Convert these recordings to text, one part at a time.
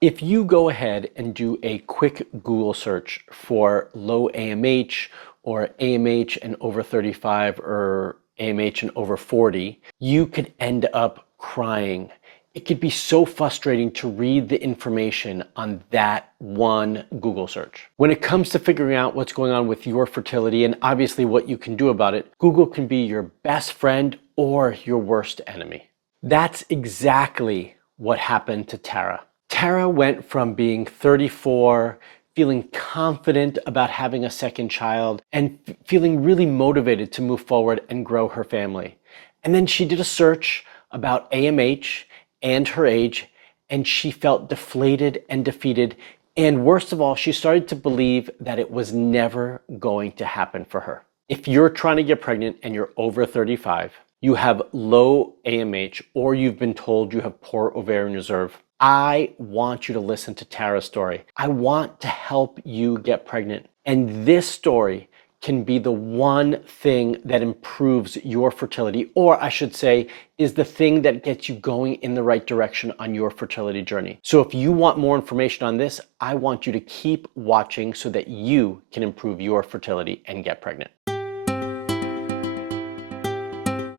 If you go ahead and do a quick Google search for low AMH or AMH and over 35 or AMH and over 40, you could end up crying. It could be so frustrating to read the information on that one Google search. When it comes to figuring out what's going on with your fertility and obviously what you can do about it, Google can be your best friend or your worst enemy. That's exactly what happened to Tara. Tara went from being 34, feeling confident about having a second child, and feeling really motivated to move forward and grow her family. And then she did a search about AMH and her age, and she felt deflated and defeated. And worst of all, she started to believe that it was never going to happen for her. If you're trying to get pregnant and you're over 35, you have low AMH, or you've been told you have poor ovarian reserve, I want you to listen to Tara's story. I want to help you get pregnant. And this story can be the one thing that improves your fertility, or I should say, is the thing that gets you going in the right direction on your fertility journey. So if you want more information on this, I want you to keep watching so that you can improve your fertility and get pregnant.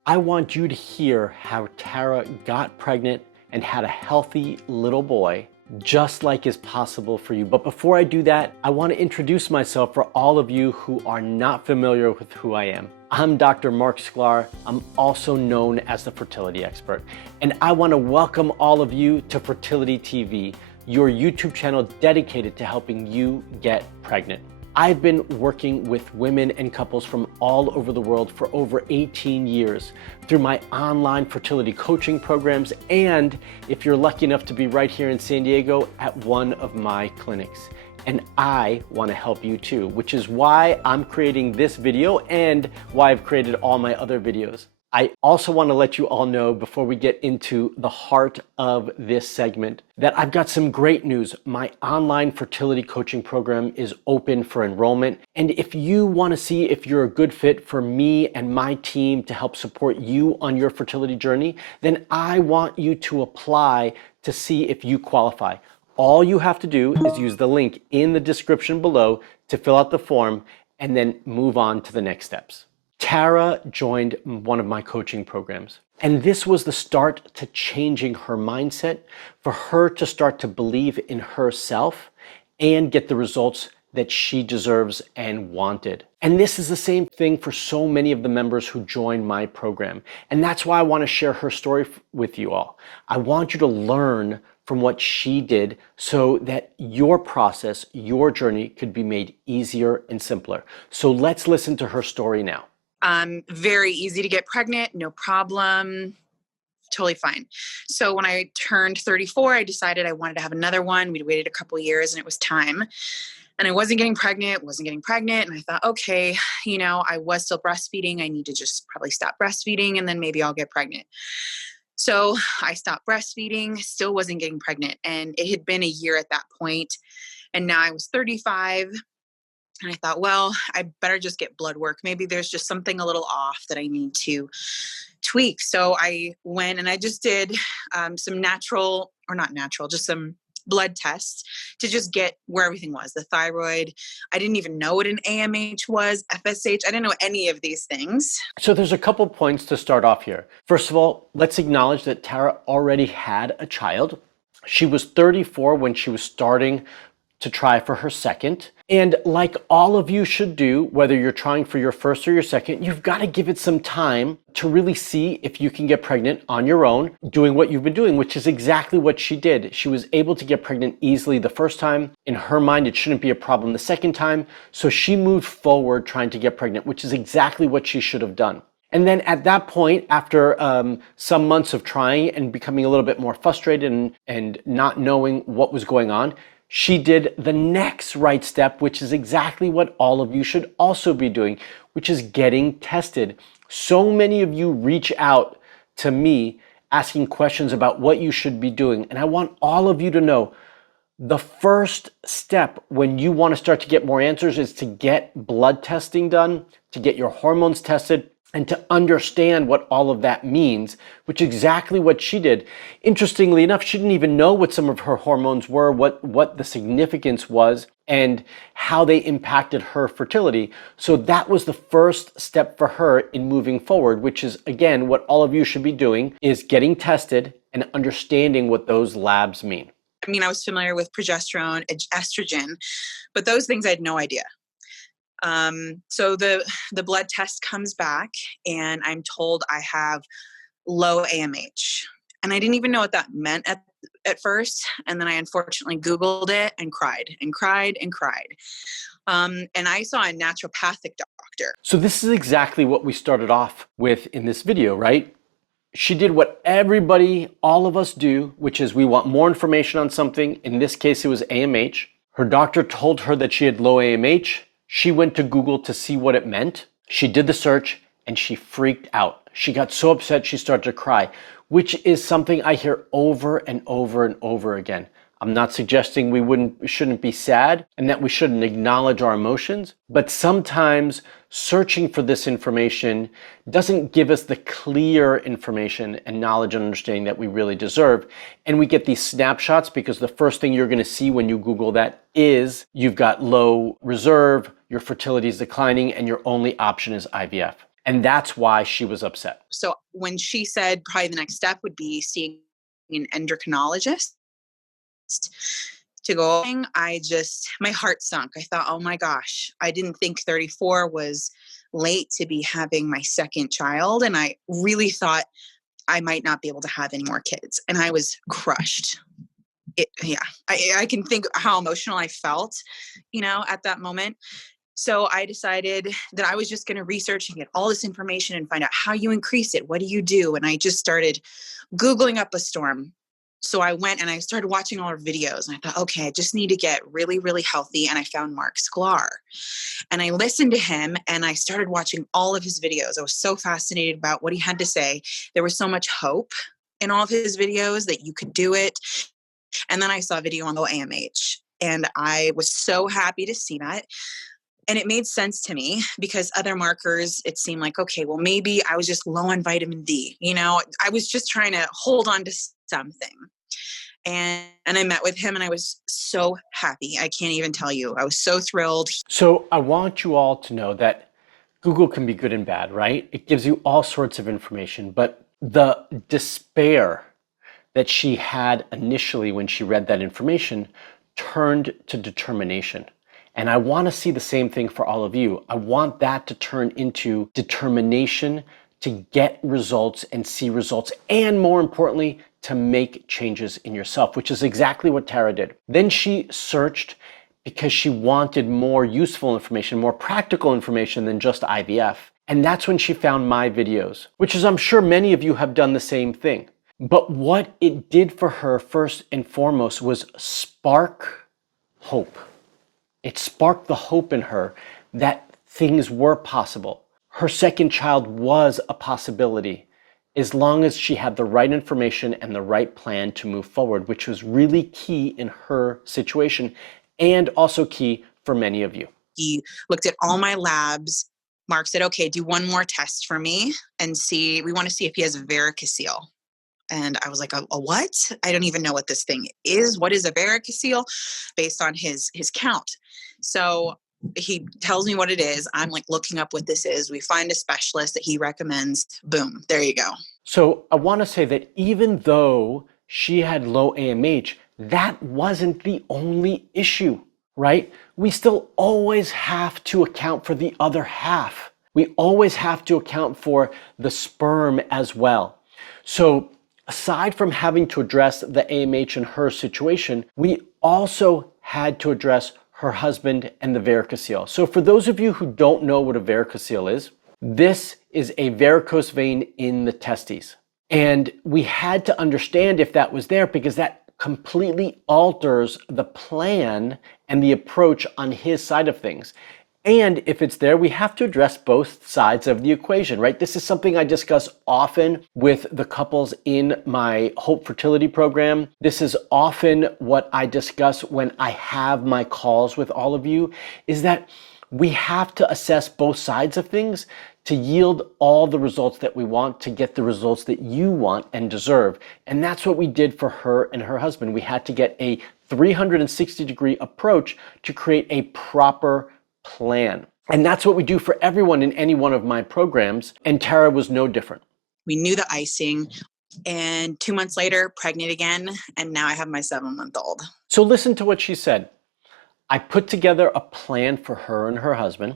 I want you to hear how Tara got pregnant and had a healthy little boy, just like is possible for you. But before I do that, I want to introduce myself for all of you who are not familiar with who I am. I'm Dr. Marc Sklar. I'm also known as the fertility expert. And I want to welcome all of you to Fertility TV, your YouTube channel dedicated to helping you get pregnant. I've been working with women and couples from all over the world for over 18 years through my online fertility coaching programs, and if you're lucky enough to be right here in San Diego, at one of my clinics. And I want to help you too, which is why I'm creating this video and why I've created all my other videos. I also want to let you all know before we get into the heart of this segment that I've got some great news. My online fertility coaching program is open for enrollment. And if you want to see if you're a good fit for me and my team to help support you on your fertility journey, then I want you to apply to see if you qualify. All you have to do is use the link in the description below to fill out the form and then move on to the next steps. Tara joined one of my coaching programs, and this was the start to changing her mindset, for her to start to believe in herself and get the results that she deserves and wanted. And this is the same thing for so many of the members who joined my program. And that's why I want to share her story with you all. I want you to learn from what she did so that your process, your journey could be made easier and simpler. So let's listen to her story now. Very easy to get pregnant, no problem, totally fine. So when I turned 34, I decided I wanted to have another one. We'd waited a couple years and it was time. And I wasn't getting pregnant. And I thought, okay, I was still breastfeeding. I need to just probably stop breastfeeding and then maybe I'll get pregnant. So I stopped breastfeeding, still wasn't getting pregnant. And it had been a year at that point. And now I was 35. And I thought, well, I better just get blood work. Maybe there's just something a little off that I need to tweak. So I went and I just did some just some blood tests to just get where everything was. The thyroid, I didn't even know what an AMH was, FSH. I didn't know any of these things. So there's a couple points to start off here. First of all, let's acknowledge that Tara already had a child. She was 34 when she was starting to try for her second. And like all of you should do, whether you're trying for your first or your second, you've got to give it some time to really see if you can get pregnant on your own, doing what you've been doing, which is exactly what she did. She was able to get pregnant easily the first time. In her mind, it shouldn't be a problem the second time. So she moved forward trying to get pregnant, which is exactly what she should have done. And then at that point, after some months of trying and becoming a little bit more frustrated and not knowing what was going on, she did the next right step, which is exactly what all of you should also be doing, which is getting tested. So many of you reach out to me asking questions about what you should be doing. And I want all of you to know the first step when you want to start to get more answers is to get blood testing done, to get your hormones tested. and to understand what all of that means, which is exactly what she did. Interestingly enough, she didn't even know what some of her hormones were, what the significance was, and how they impacted her fertility. So that was the first step for her in moving forward, which is, again, what all of you should be doing, is getting tested and understanding what those labs mean. I mean, I was familiar with progesterone, estrogen, but those things I had no idea. So the blood test comes back and I'm told I have low AMH. And I didn't even know what that meant at first. And then I unfortunately Googled it and cried and cried and cried. And I saw a naturopathic doctor. So this is exactly what we started off with in this video, right? She did what everybody, all of us do, which is we want more information on something. In this case, it was AMH. Her doctor told her that she had low AMH. She went to Google to see what it meant. She did the search and she freaked out. She got so upset she started to cry, which is something I hear over and over and over again. I'm not suggesting we shouldn't be sad and that we shouldn't acknowledge our emotions, but sometimes searching for this information doesn't give us the clear information and knowledge and understanding that we really deserve. And we get these snapshots because the first thing you're going to see when you Google that is you've got low reserve, your fertility is declining, and your only option is IVF. And that's why she was upset. So when she said probably the next step would be seeing an endocrinologist to go, my heart sunk. I thought, oh my gosh, I didn't think 34 was late to be having my second child. And I really thought I might not be able to have any more kids. And I was crushed. I can think how emotional I felt, at that moment. So I decided that I was just going to research and get all this information and find out how you increase it. What do you do? And I just started Googling up a storm. So I went and I started watching all her videos and I thought, okay, I just need to get really, really healthy. And I found Marc Sklar and I listened to him and I started watching all of his videos. I was so fascinated about what he had to say. There was so much hope in all of his videos that you could do it. And then I saw a video on low AMH and I was so happy to see that. And it made sense to me because other markers, it seemed like, okay, well, maybe I was just low on vitamin D. I was just trying to hold on to something. And I met with him and I was so happy. I can't even tell you. I was so thrilled. So I want you all to know that Google can be good and bad, right? It gives you all sorts of information, but the despair that she had initially when she read that information turned to determination. And I want to see the same thing for all of you. I want that to turn into determination to get results and see results, and more importantly, to make changes in yourself, which is exactly what Tara did. Then she searched because she wanted more useful information, more practical information than just IVF. And that's when she found my videos, which is, I'm sure many of you have done the same thing. But what it did for her first and foremost was spark hope. It sparked the hope in her that things were possible. Her second child was a possibility as long as she had the right information and the right plan to move forward, which was really key in her situation and also key for many of you. He looked at all my labs. Marc said, okay, do one more test for me and we want to see if he has a varicocele. And I was like, a what? I don't even know what this thing is. What is a varicocele? Based on his count. So he tells me what it is. I'm like looking up what this is. We find a specialist that he recommends. Boom, there you go. So I want to say that even though she had low AMH, that wasn't the only issue, right? We still always have to account for the other half. We always have to account for the sperm as well. So aside from having to address the AMH in her situation, we also had to address her husband and the varicocele. So for those of you who don't know what a varicocele is, this is a varicose vein in the testes. And we had to understand if that was there because that completely alters the plan and the approach on his side of things. And if it's there, we have to address both sides of the equation, right? This is something I discuss often with the couples in my Hope Fertility program. This is often what I discuss when I have my calls with all of you, is that we have to assess both sides of things to yield all the results that we want, to get the results that you want and deserve. And that's what we did for her and her husband. We had to get a 360-degree approach to create a proper plan. And that's what we do for everyone in any one of my programs. And Tara was no different. We knew the icing, and 2 months later, pregnant again. And now I have my 7-month-old. So listen to what she said. I put together a plan for her and her husband.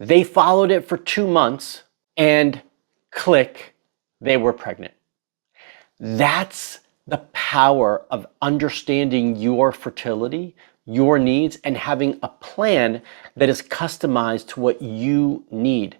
They followed it for 2 months and click, they were pregnant. That's the power of understanding your fertility, your needs, and having a plan that is customized to what you need.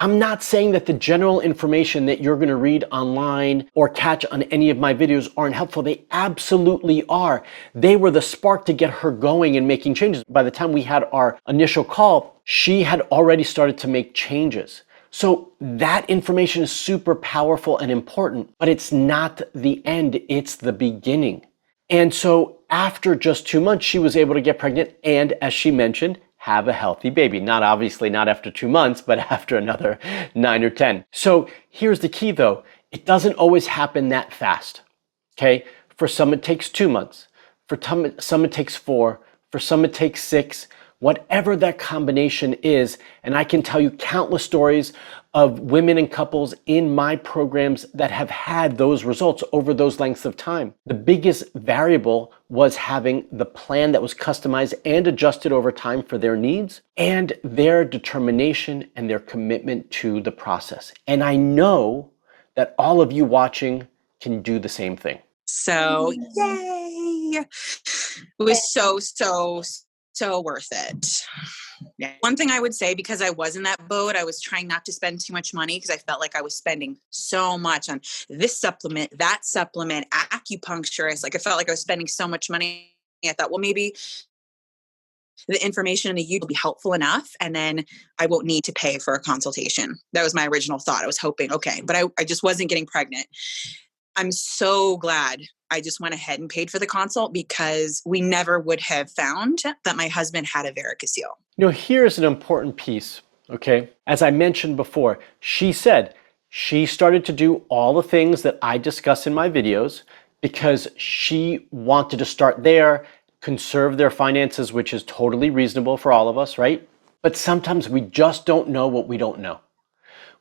I'm not saying that the general information that you're going to read online or catch on any of my videos aren't helpful. They absolutely are. They were the spark to get her going and making changes. By the time we had our initial call, she had already started to make changes. So that information is super powerful and important, but it's not the end, it's the beginning. And so after just 2 months, she was able to get pregnant and, as she mentioned, have a healthy baby. Not obviously not after 2 months, but after another 9 or 10. So here's the key though, it doesn't always happen that fast, okay? For some it takes 2 months, for some it takes 4, for some it takes 6, whatever that combination is. And I can tell you countless stories of women and couples in my programs that have had those results over those lengths of time. The biggest variable was having the plan that was customized and adjusted over time for their needs and their determination and their commitment to the process. And I know that all of you watching can do the same thing. So, yay! It was so worth it. Yeah. One thing I would say, because I was in that boat, I was trying not to spend too much money because I felt like I was spending so much on this supplement, that supplement, acupuncturist. Like I felt like I was spending so much money. I thought, well, maybe the information in the YouTube will be helpful enough, and then I won't need to pay for a consultation. That was my original thought. I was hoping, okay, but I just wasn't getting pregnant. I'm so glad I just went ahead and paid for the consult, because we never would have found that my husband had a varicocele. You know, here's an important piece, okay? As I mentioned before, she said she started to do all the things that I discuss in my videos because she wanted to start there, conserve their finances, which is totally reasonable for all of us, right? But sometimes we just don't know what we don't know.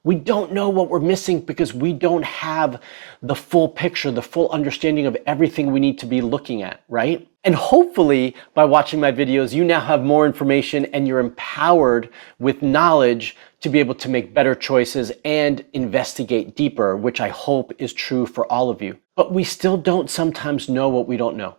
We don't know what we're missing because we don't have the full picture, the full understanding of everything we need to be looking at, right? And hopefully by watching my videos, you now have more information and you're empowered with knowledge to be able to make better choices and investigate deeper, which I hope is true for all of you. But we still don't sometimes know what we don't know.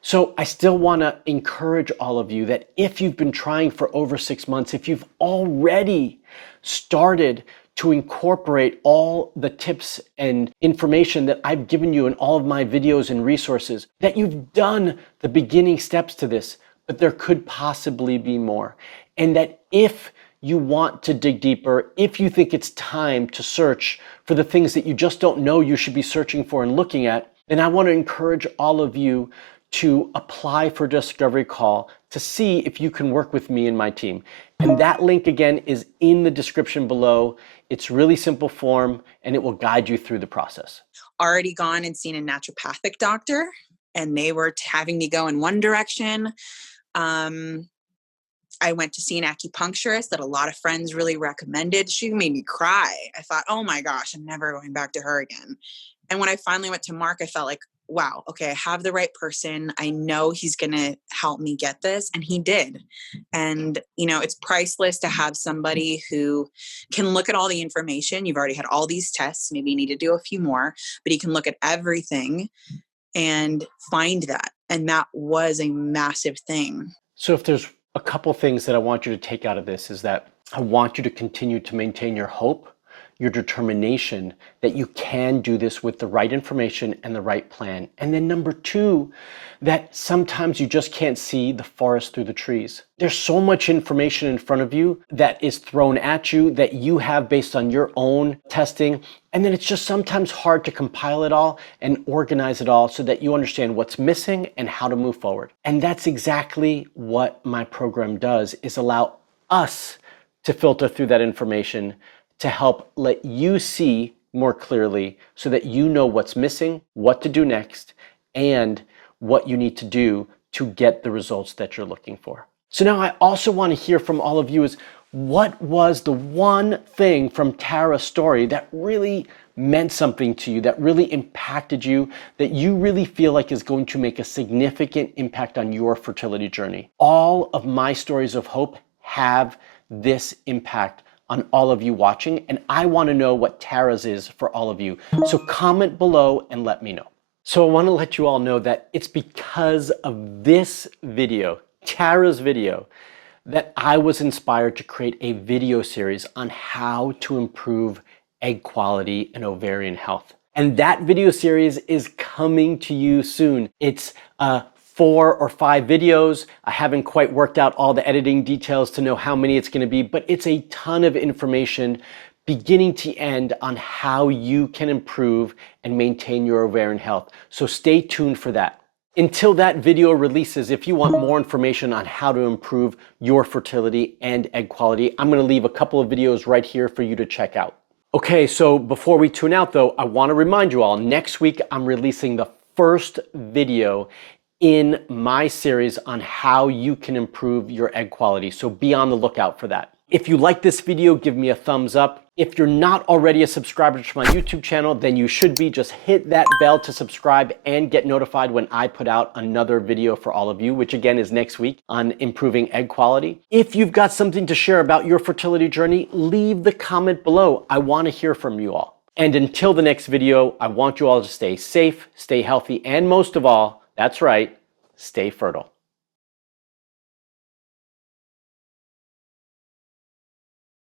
So I still want to encourage all of you that if you've been trying for over 6 months, if you've already started to incorporate all the tips and information that I've given you in all of my videos and resources, that you've done the beginning steps to this, but there could possibly be more. And that if you want to dig deeper, if you think it's time to search for the things that you just don't know you should be searching for and looking at, then I want to encourage all of you to apply for a discovery call to see if you can work with me and my team. And that link again is in the description below. It's really simple form and it will guide you through the process. Already gone and seen a naturopathic doctor, and they were having me go in one direction. I went to see an acupuncturist that a lot of friends really recommended. She made me cry. I thought, oh my gosh, I'm never going back to her again. And when I finally went to Marc, I felt like, wow, okay, I have the right person. I know he's going to help me get this. And he did. And, you know, it's priceless to have somebody who can look at all the information. You've already had all these tests. Maybe you need to do a few more, but he can look at everything and find that. And that was a massive thing. So if there's a couple things that I want you to take out of this, is that I want you to continue to maintain your hope, your determination that you can do this with the right information and the right plan. And then number two, that sometimes you just can't see the forest through the trees. There's so much information in front of you that is thrown at you that you have based on your own testing. And then it's just sometimes hard to compile it all and organize it all so that you understand what's missing and how to move forward. And that's exactly what my program does, is allow us to filter through that information, to help let you see more clearly so that you know what's missing, what to do next, and what you need to do to get the results that you're looking for. So now I also want to hear from all of you is, what was the one thing from Tara's story that really meant something to you, that really impacted you, that you really feel like is going to make a significant impact on your fertility journey? All of my stories of hope have this impact on all of you watching, and I want to know what Tara's is for all of you. So comment below and let me know. So I want to let you all know that it's because of this video, Tara's video, that I was inspired to create a video series on how to improve egg quality and ovarian health. And that video series is coming to you soon. It's 4 or 5 videos. I haven't quite worked out all the editing details to know how many it's going to be, but it's a ton of information beginning to end on how you can improve and maintain your ovarian health. So stay tuned for that. Until that video releases, if you want more information on how to improve your fertility and egg quality, I'm going to leave a couple of videos right here for you to check out. Okay, so before we tune out though, I want to remind you all, next week I'm releasing the first video in my series on how you can improve your egg quality. So be on the lookout for that. If you like this video, give me a thumbs up. If you're not already a subscriber to my YouTube channel, then you should be. Just hit that bell to subscribe and get notified when I put out another video for all of you, which again is next week on improving egg quality. If you've got something to share about your fertility journey, leave the comment below. I want to hear from you all. And until the next video, I want you all to stay safe, stay healthy, and most of all, that's right, stay fertile.